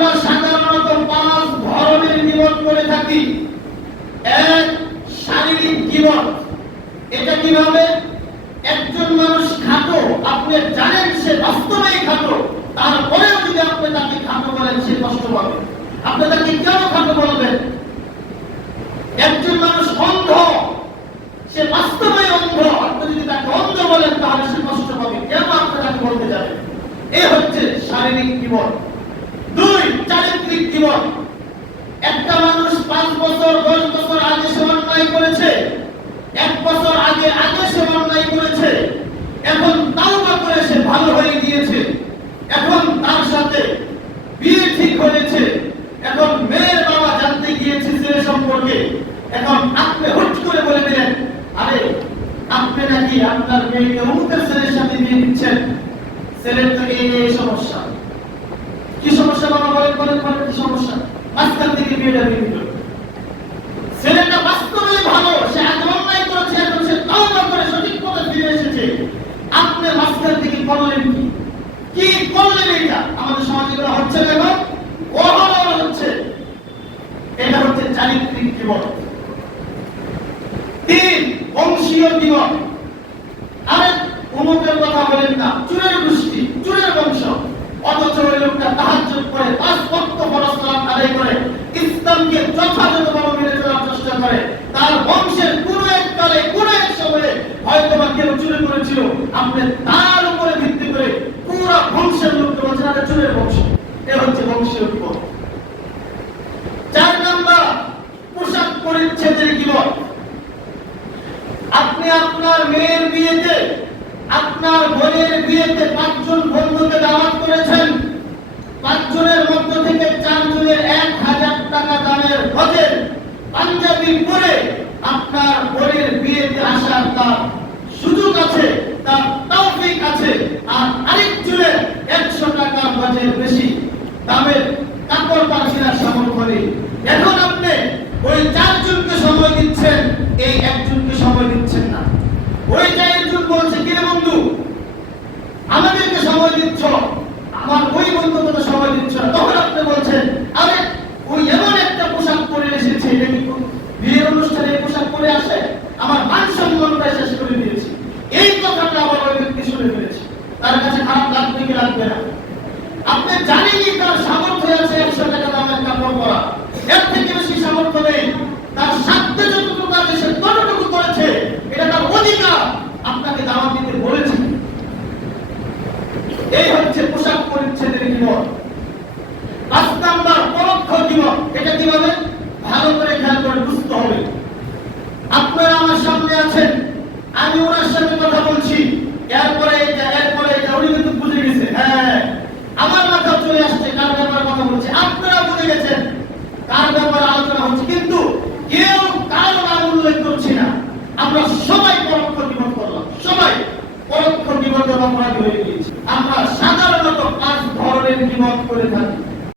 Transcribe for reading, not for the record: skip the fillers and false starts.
আমরা সাধারণত 5 ধরনের গীবত করে থাকি। এক, শারীরিক গীবত। এটা কিভাবে? একজন মানুষ খাটো, আপনি জানেন সে বাস্তবেই খাটো, তারপরেও যদি আপনি তাকে খাটো বলেন সে কষ্ট পাবে। আপনি তাকে কেন খাটো বলবেন? একজন মানুষ অন্ধ, সে বাস্তবেই অন্ধ, আপনি যদি তাকে অন্ধ বলেন তাহলে সে কষ্ট পাবে। কেন আপনি তাকে বলতে যাবেন? এই হচ্ছে শারীরিক গীবত। 2, চারিত্রিক গীবত। একটা মানুষ 5 বছর 10 বছর আগে সে অন্যায় করেছে, 1 বছর আগে সে অন্যায় করেছে, এখন তাওবা করে সে ভালো হয়ে গিয়েছে, এখন তার সাথে বিয়ে ঠিক হয়েছে, এখন মেয়ের বাবা জানতে গিয়েছে ছেলে সম্পর্কে, এখন আপনি হুট করে বলে দিলেন, আরে আপনি নাকি আপনার মেয়েকে অমুকের ছেলের সাথে বিয়ে দিচ্ছেন, ছেলের তো এই সমস্যা। কি সমস্যা বাবা বলেন বলেন বলেন, কি সমস্যা? মাঝখান থেকে বিয়েটা দিয়ে দিল। ছেলেটা বাস্তবেই ভালো, সে আগে অন্যায় করেছে, এখন সে তাওবা করে সঠিক পথে ফিরে এসেছে, আপনি মাঝখান থেকে করলেন কি? কি করলেন? এটা আমাদের সমাজে করা হচ্ছে না, এখন অহরহ হচ্ছে। এটা হচ্ছে চারিত্রিক গীবত। 3, বংশীয় গীবত। আরে অমুকের কথা বলেন না, চুরের গোষ্ঠী, চুরের বংশ, অথচ ওই লোকটা তাহাজ্জুদ করে 5 ওয়াক্ত ফরজ সালাত আদায় করে ইসলামকে যথাযথভাবে মেনে চলার চেষ্টা করে, তার বংশের কোন এক কালে কোন এক সময়ে হয়তো বা কেউ চুরি করেছিল, আপনি তার উপরে ভিত্তি করে পুরো বংশের লোককে বলছেন আরে চুরের বংশ। এ হচ্ছে বংশীয় গীবত। 4 নাম্বার, পোশাক পরিচ্ছদের গীবত। আপনি আপনার মেয়ের বিয়েতে, আপনার বোনের বিয়েতে 5 জন বন্ধুকে দাওয়াত করেছেন, 5 জনের মধ্য থেকে 4 জনের 1000 টাকা দামের গজের পাঞ্জাবি পরে আপনার বোনের বিয়েতে আসার তার সুযোগ আছে, তার তৌফিক আছে, আর আরেকজনের 100 টাকা গজের বেশি দামের কাপড় পাচ্ছেন সামর্থ্য নেই। এখন আপনি ওই 4 জনকে সময় দিচ্ছেন, এই একজনকে সময় দিচ্ছেন না। ওই 4 জন বলছে কি রে বন্ধু, আমাদেরকে সময় দিচ্ছ, আমার ওই বন্ধুকে তো সময় দিচ্ছ না। তখন আপনি বলছেন আরে ওই এমন একটা পোশাক পরে এসেছে, এটা কি বিয়ের অনুষ্ঠানে পোশাক পরে আসে, আমার মান সম্মানটা শেষ করে দিয়েছে। এই কথাটা আবার ওই ব্যক্তি শুনে ফেলেছে, তার কাছে খারাপ লাগবে কি লাগবে না? আপনি জানেনই তার সামর্থ্য আছে 100 টাকা দামের কাপড় পরা, এর থেকে বেশি সামর্থ্য নেই, তার সাধ্যে যতটুকু আছে সে ততটুকু করেছে, এটা তার অধিকার, আপনাকে দাওয়াত দিতে বলেছে। এই হচ্ছে পোশাক পরিচ্ছদের গীবত। 5 নাম্বার, পরোক্ষ গীবত। এটা কিভাবে? ভালো করে খেয়াল করে বুঝতে হবে। আপনারা আমার সামনে আছেন, আমি ওনার সাথে কথা বলছি, এরপরে এটা উনি কিন্তু বুঝে গেছে, হ্যাঁ আমার মাথা চলে আসছে কার ব্যাপারে কথা বলছে, আপনারা বুঝে গেছেন কার ব্যাপারে আলোচনা হচ্ছে, কিন্তু কেউ কারো নাম উল্লেখ করছি না। আমরা সবাই পরোক্ষ গীবত করলাম, সবাই পরোক্ষ গীবতের অপরাধী হয়ে গিয়েছি। আমরা সাধারণত 5 ধরনের গীবত করে থাকি।